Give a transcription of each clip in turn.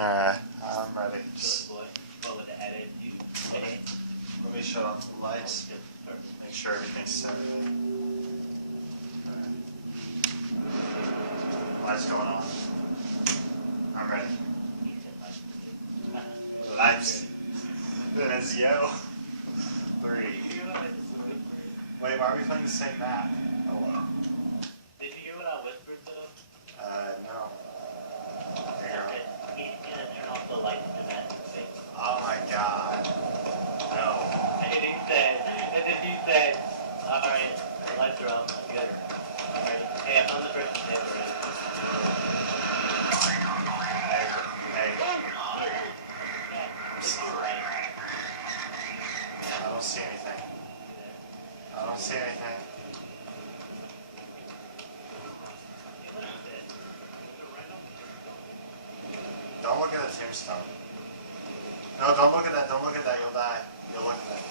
I'm ready. Let me shut off the lights. Make sure everything's set. Lights going off. I'm ready. Lights. Let's go. 3. Wait, why are we playing the same map? Oh well. Did you hear what I whispered to him? No. He's gonna turn off the lights in that space. Oh my god. No. And then he said, alright, the lights are off, I'm good. Alright, hey, I'm on the first step already. Hey. I'm sorry. I don't see anything. I don't see anything. Don't look at the tombstone. No, don't look at that. Don't look at that. You'll die. You'll look at that.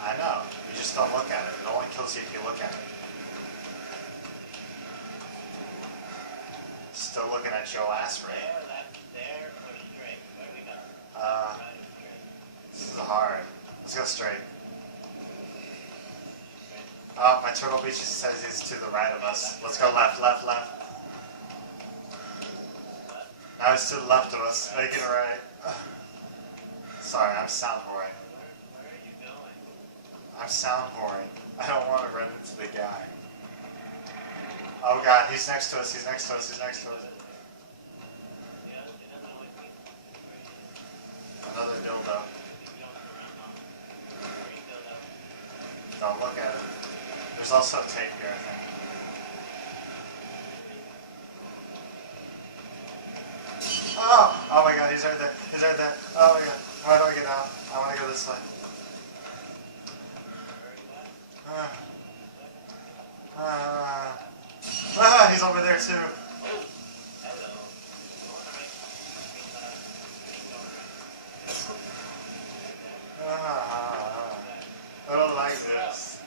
I know. You just don't look at it. It only kills you if you look at it. Still looking at your ass, right? There, or straight? Where do we go? This is hard. Let's go straight. Oh, my turtle beach says he's to the right of us. Let's go left, left, left. Now he's to the left of us. Make it right. Sorry, I'm sound whoring. Where are you going? I'm sound whoring. I don't want to run into the guy. Oh god, he's next to us, he's next to us, he's next to us. Another dildo. Don't look at it. There's also tape here, I think. Oh my god, he's right there. He's right there. Oh my god. How do I get out? I want to go this way. He's over there too. I don't like this.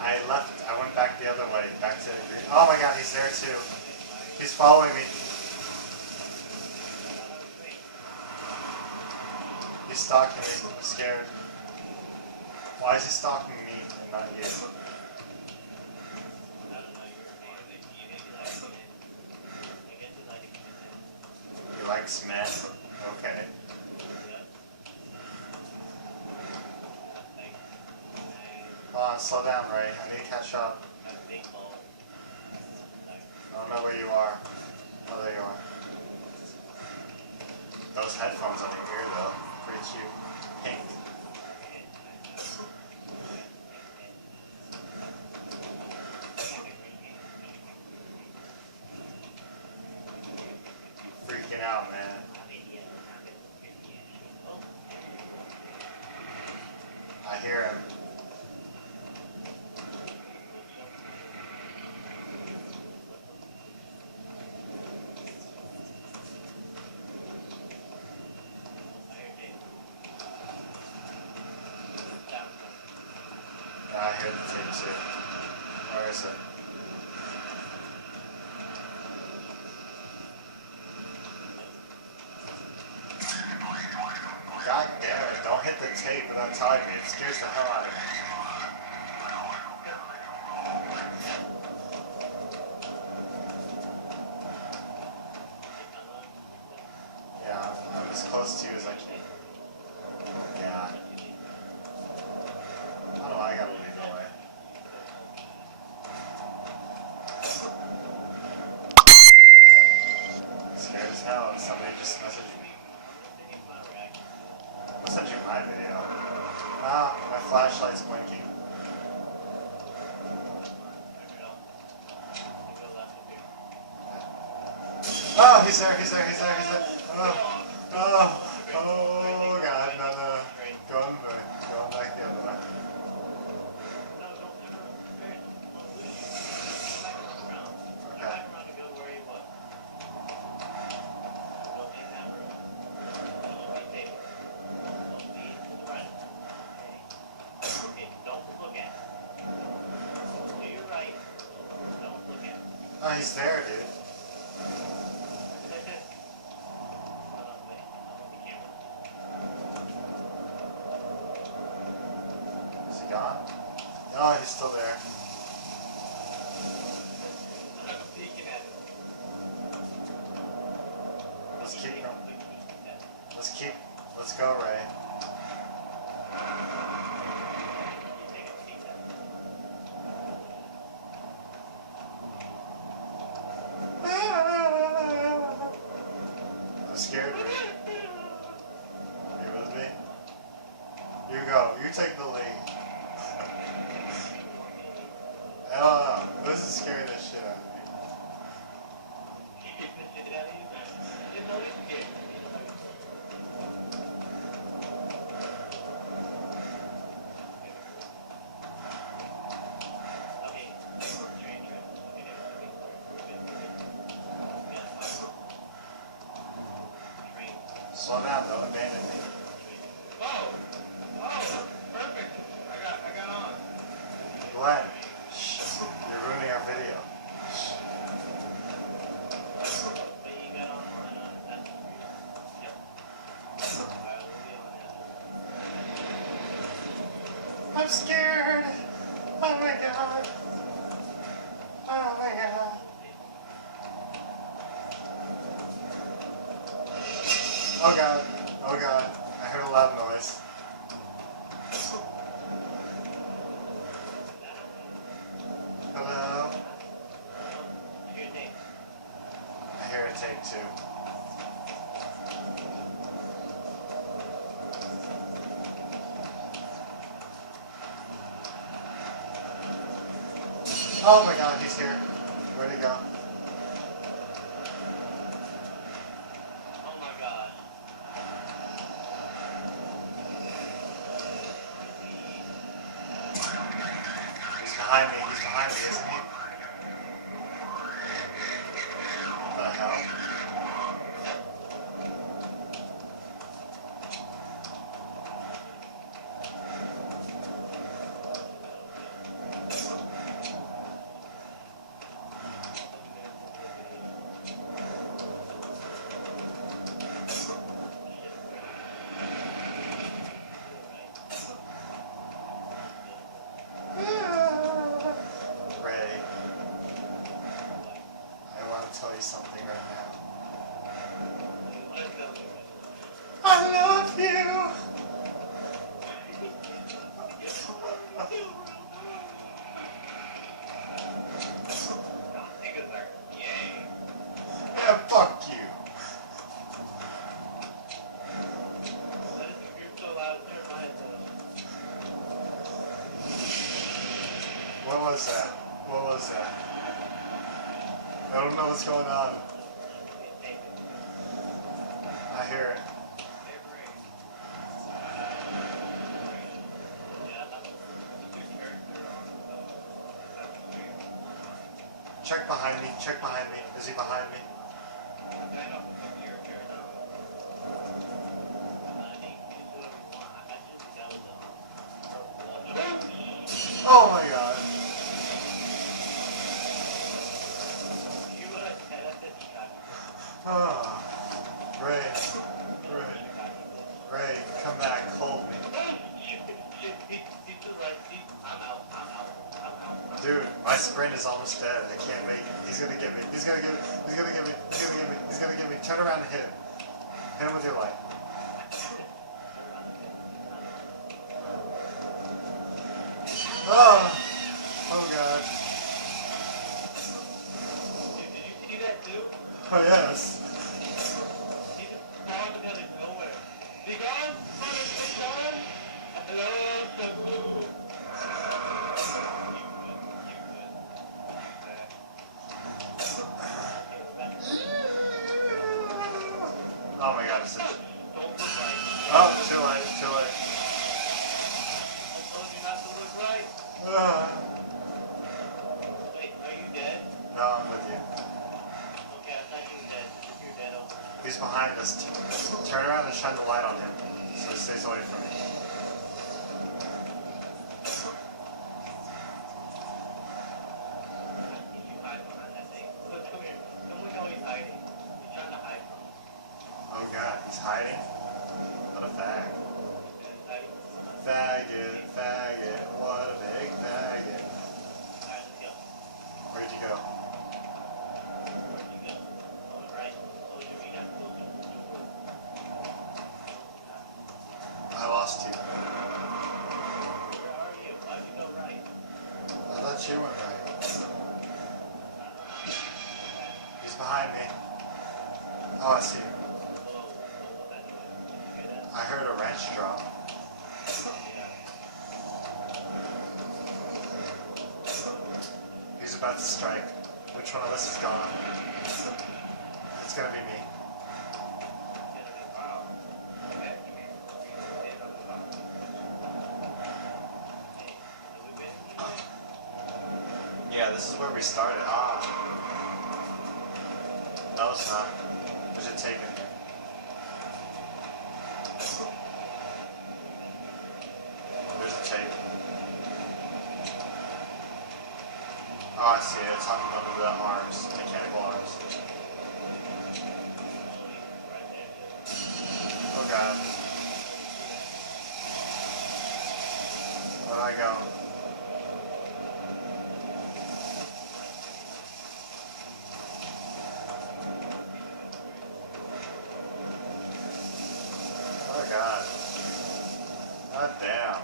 I left. I went back the other way. Back to the green. Oh my god, he's there too. He's following me. He's stalking me. I'm scared. Why is he stalking me and not you? He likes men? Okay. Hold on, slow down, Ray. I need to catch up. I don't know where you are. Oh, there you are. Those headphones on your ear, though. Pretty cute. Pink. Freaking out, man. I hear him. I hear the tape too. Where is it? God damn it, don't hit the tape without telling me. It scares the hell out of me. Yeah, I'm as close to you as I can. Oh god. How do I gotta lead the way? Scared as hell. Somebody just messaged me. Messaging my video. Ah, my flashlight's blinking. Oh, he's there, he's there, he's there, he's there. Oh, oh, oh god, no, no. Going back the other way. Okay. he's there, dude. Is he gone? Oh, he's still there. Let's go, Ray. I'm scared. You with me? You go. You take the lead. I don't know. This is scaring the shit out of me. Slow down, don't abandon me. Oh, perfect. I got on. Glenn, shh, you're ruining our video. I'm scared. Oh my god. Oh my god. Oh god. Oh god. I heard a loud noise. Hello? I hear a take two. Oh my god, he's here. Where'd he go? Oh my god. He's behind me, isn't he? What the hell? Ray, I want to tell you something right now. I love you! Yeah, fuck you! What was that? What was that? I don't know what's going on. I hear it. Check behind me, check behind me. Is he behind me? Oh my god. Oh. Ray, come back, hold me. Dude, my sprint is almost dead. I can't make it. He's gonna get me. He's gonna get me. He's gonna get me. He's gonna get me. He's gonna get me. Turn around and hit him. Hit him with your light. Oh! Oh god. Did you see that too? Oh yes. He just spawned out of nowhere. Be gone, motherfucker! Hello, zrqu. Oh my god, it's Don't look right. oh, too late, too late. I told you not to look right. Wait, are you dead? No, I'm with you. Okay, I thought you were dead. If you're dead, I'll... He's behind us. Turn around and shine the light on him so he stays away from me. You hide behind that thing. strike. Which one of us is gone? It's gonna be me. Yeah, this is where we started. Ah. No, it's not. There's a tape in here. There's a tape. Oh, I see it. It's talking about the arms. Mechanical arms. Oh god. Where do I go? Oh god. God damn.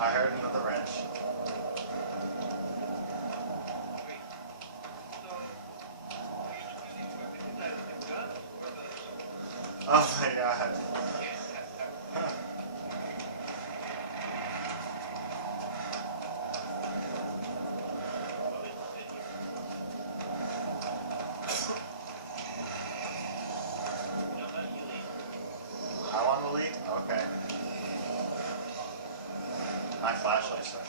I heard another wrench. Oh my god. I want to lead? Okay. My flashlight stuff.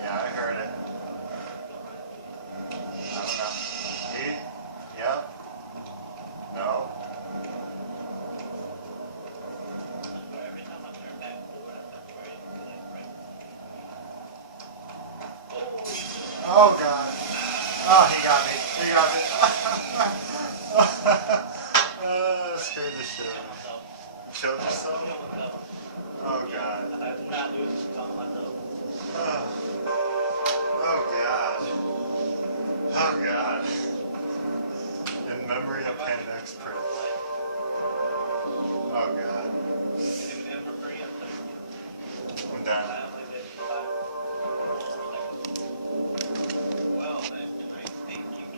Yeah, I heard it. I don't know. Lead? Yep. No. Oh god. Oh, he got me. He got me. Scared the shit out of me. Killed yourself? Oh god. I'm not doing this on myself. Oh god. Oh god. In memory of Panda Expert.